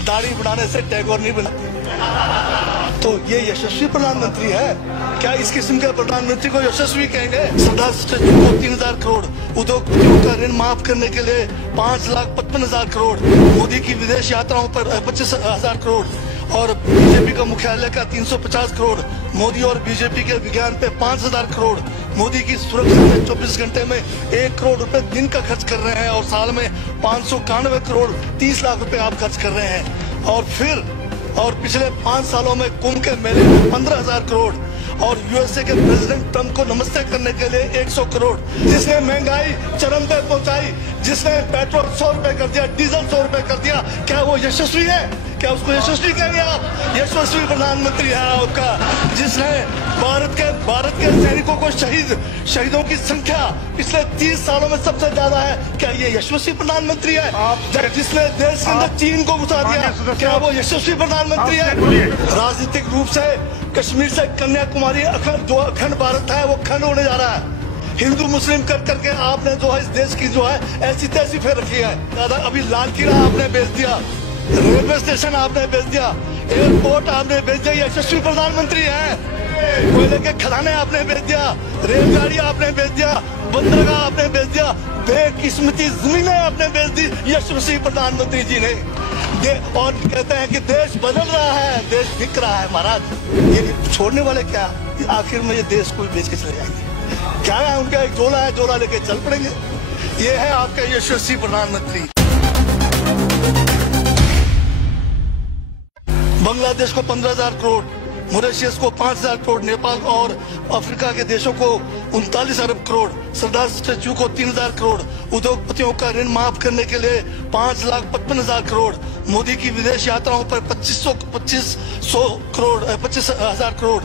दाढ़ी बढ़ाने से टैगोर नहीं बना। तो ये यशस्वी प्रधानमंत्री है क्या? इस किस्म के प्रधानमंत्री को यशस्वी कहेंगे? सरदार स्टैचू को 3000 करोड़, उद्योगपतियों का ऋण माफ करने के लिए 5,55,000 करोड़, मोदी की विदेश यात्राओं पर 25,000 करोड़ और बीजेपी का मुख्यालय का 350 करोड़, मोदी और बीजेपी के विज्ञान पे 5,000 करोड़, मोदी की सुरक्षा में 24 घंटे में 1 करोड़ रुपए दिन का खर्च कर रहे हैं और साल में 591 करोड़ 30 लाख रुपए आप खर्च कर रहे हैं। और पिछले 5 सालों में कुंभ के मेले में 15,000 करोड़ और यूएसए के प्रेसिडेंट ट्रंप को नमस्ते करने के लिए 100 करोड़, जिसने महंगाई चरम पे पहुंचाई, जिसने पेट्रोल 100 रुपए कर दिया, डीजल 100 रुपए कर दिया, क्या वो यशस्वी है? क्या उसको यशस्वी कहेंगे आप? यशस्वी प्रधानमंत्री है आपका, जिसने भारत के सैनिकों को शहीदों की संख्या पिछले 30 सालों में सबसे ज्यादा है। क्या ये यशस्वी प्रधानमंत्री है? जिसने देश के अंदर चीन को घुसा दिया, क्या वो यशस्वी प्रधानमंत्री है? राजनीतिक रूप से कश्मीर से कन्याकुमारी जो अखंड भारत है वो खंड होने जा रहा है। हिंदू मुस्लिम कर करके आपने जो है इस देश की जो है ऐसी तैसी फेर रखी है। दादा अभी लाल किला आपने बेच दिया, रेलवे स्टेशन आपने बेच दिया, एयरपोर्ट आपने बेच दिया, यशस्वी प्रधानमंत्री है। कोयले के खदाने आपने बेच दिया, रेलगाड़ी आपने बेच दिया, बंदरगाह आपने बेच दिया, बेकिस्मती जमीनें आपने बेच दी यशस्वी प्रधानमंत्री जी ने। और कहते हैं कि देश बदल रहा है, देश बिक रहा है। महाराज ये छोड़ने वाले क्या आखिर में ये देश को बेच के चले जाएंगे? क्या है उनका एक झोला है, झोला लेके चल पड़ेंगे। ये है आपका यशस्वी प्रधानमंत्री। बांग्लादेश को 15,000 करोड़, मॉरिशस को 5,000 करोड़, नेपाल और अफ्रीका के देशों को 39 अरब करोड़, सरदार स्टैचू को 3,000 करोड़, उद्योगपतियों का ऋण माफ करने के लिए 5,55,000 करोड़, मोदी की विदेश यात्राओं पर 25,000 करोड़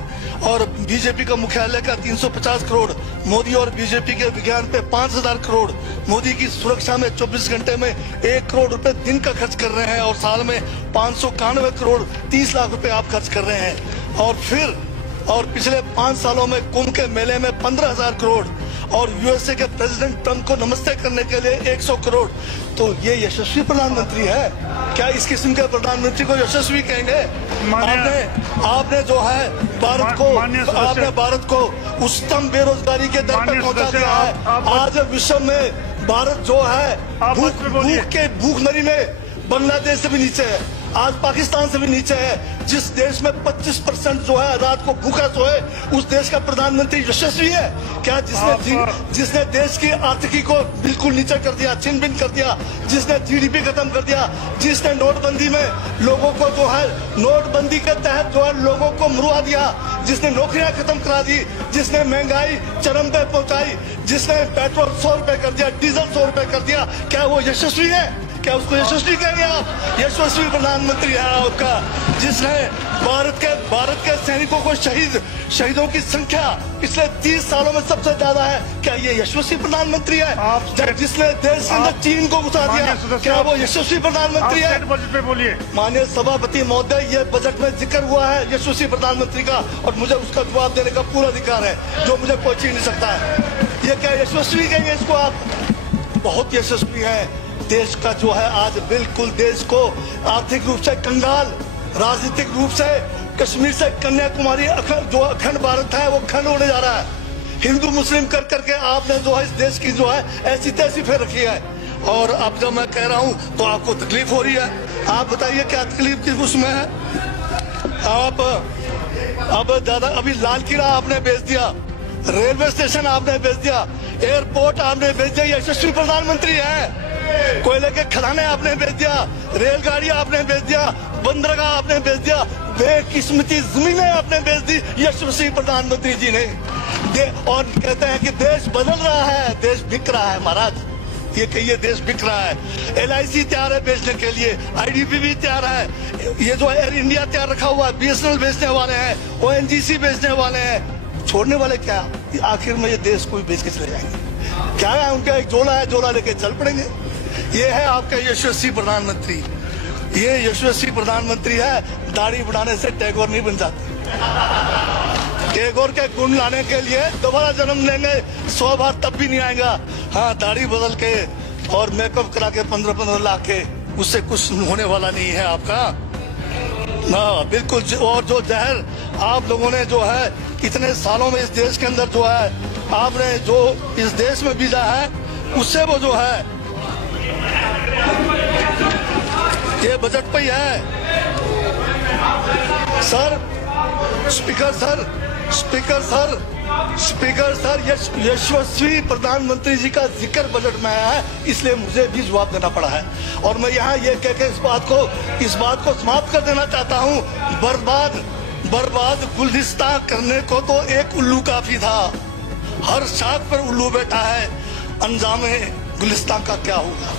और बीजेपी का मुख्यालय का 350 करोड़, मोदी और बीजेपी के विज्ञान पे 5,000 करोड़, मोदी की सुरक्षा में 24 घंटे में 1 करोड़ रुपए दिन का खर्च कर रहे हैं और साल में 591 करोड़ 30 लाख रुपए आप खर्च कर रहे हैं। और पिछले 5 सालों में कुंभ के मेले में 15,000 करोड़ और यूएसए के प्रेसिडेंट ट्रंप को नमस्ते करने के लिए 100 करोड़। तो ये यशस्वी प्रधानमंत्री है क्या? इस किस्म के प्रधानमंत्री को यशस्वी कहेंगे? आपने जो है भारत को उच्चतम बेरोजगारी के दर पर पहुंचा दिया है। आज विश्व में भारत जो है भूखमरी में बांग्लादेश से भी नीचे है, आज पाकिस्तान से भी नीचे है। जिस देश में 25% जो है रात को भूखा सोए, उस देश का प्रधानमंत्री यशस्वी है क्या? जिसने देश की आर्थिकी को बिल्कुल नीचे कर दिया, छिन भिन कर दिया, जिसने जीडीपी खत्म कर दिया, जिसने नोटबंदी में लोगों को जो है नोटबंदी के तहत जो है लोगों को मरवा दिया, जिसने नौकरियां खत्म करा दी, जिसने महंगाई चरम पे पहुंचाई, जिसने पेट्रोल 100 रुपए कर दिया, डीजल 100 रुपए कर दिया, क्या वो यशस्वी है? क्या उसको यशस्वी कहेंगे आप? यशस्वी प्रधानमंत्री है आपका, जिसने भारत के सैनिकों को शहीदों की संख्या पिछले 30 सालों में सबसे ज्यादा है। क्या ये यशस्वी प्रधानमंत्री है? जिसने देश के अंदर चीन को घुसा दिया, क्या वो यशस्वी प्रधानमंत्री है? बजट पे बोलिए। माननीय सभापति महोदय, ये बजट में जिक्र हुआ है यशस्वी प्रधानमंत्री का और मुझे उसका जवाब देने का पूरा अधिकार है, जो मुझे कोई छीन नहीं सकता है। ये क्या यशस्वी कहेंगे इसको आप? बहुत यशस्वी है। देश का जो है आज बिल्कुल देश को आर्थिक रूप से कंगाल, राजनीतिक रूप से कश्मीर से कन्याकुमारी जो अखंड भारत है वो खंड होने जा रहा है। हिंदू मुस्लिम कर करके आपने जो है इस देश की जो है ऐसी तैसी फेर रखी है। और अब जब मैं कह रहा हूँ तो आपको तकलीफ हो रही है। आप बताइए क्या तकलीफ की उसमें है? आप अब दादा अभी लाल किला आपने बेच दिया, रेलवे स्टेशन आपने बेच दिया, एयरपोर्ट आपने बेच दिया, यशस्वी प्रधानमंत्री है। कोयले के खदाने आपने बेच दिया, रेलगाड़ी आपने बेच दिया, बंदरगाह आपने बेच दिया, बेकिस्मती जमीनें आपने बेच दी यशस्वी प्रधानमंत्री जी ने। और कहते हैं कि देश बदल रहा है, देश बिक रहा है। महाराज ये कहिए देश बिक रहा है। LIC तैयार है बेचने के लिए, IDB भी तैयार है, ये जो एयर इंडिया तैयार रखा हुआ है, BSNL बेचने वाले हैं, ONGC बेचने वाले हैं। छोड़ने वाले क्या आखिर में ये देश को बेच के चले जाएंगे? क्या है उनका एक झोला है, झोला लेके चल पड़ेंगे। ये है आपका यशस्वी प्रधानमंत्री। ये यशस्वी प्रधानमंत्री है। दाढ़ी बढ़ाने से टैगोर नहीं बन जाते। टैगोर के गुण लाने के लिए दोबारा जन्म लेंगे 100 बार तब भी नहीं आएगा। हाँ, दाढ़ी बदल के और मेकअप करा के 15-15 लाख के उससे कुछ होने वाला नहीं है आपका ना, बिल्कुल। और जो जहर आप लोगों ने जो है इतने सालों में इस देश के अंदर जो है आपने जो इस देश में बीजा है, उससे वो जो है ये बजट पे ही है। Sir speaker sir speaker sir speaker sir यशस्वी प्रधानमंत्री जी का जिक्र बजट में है, इसलिए मुझे भी जवाब देना पड़ा है। और मैं यहाँ ये कह के इस बात को समाप्त कर देना चाहता हूँ, बर्बाद गुलिस्तान करने को तो एक उल्लू काफी था, हर शाख पर उल्लू बैठा है, अंजामे गुलिस्तान का क्या होगा।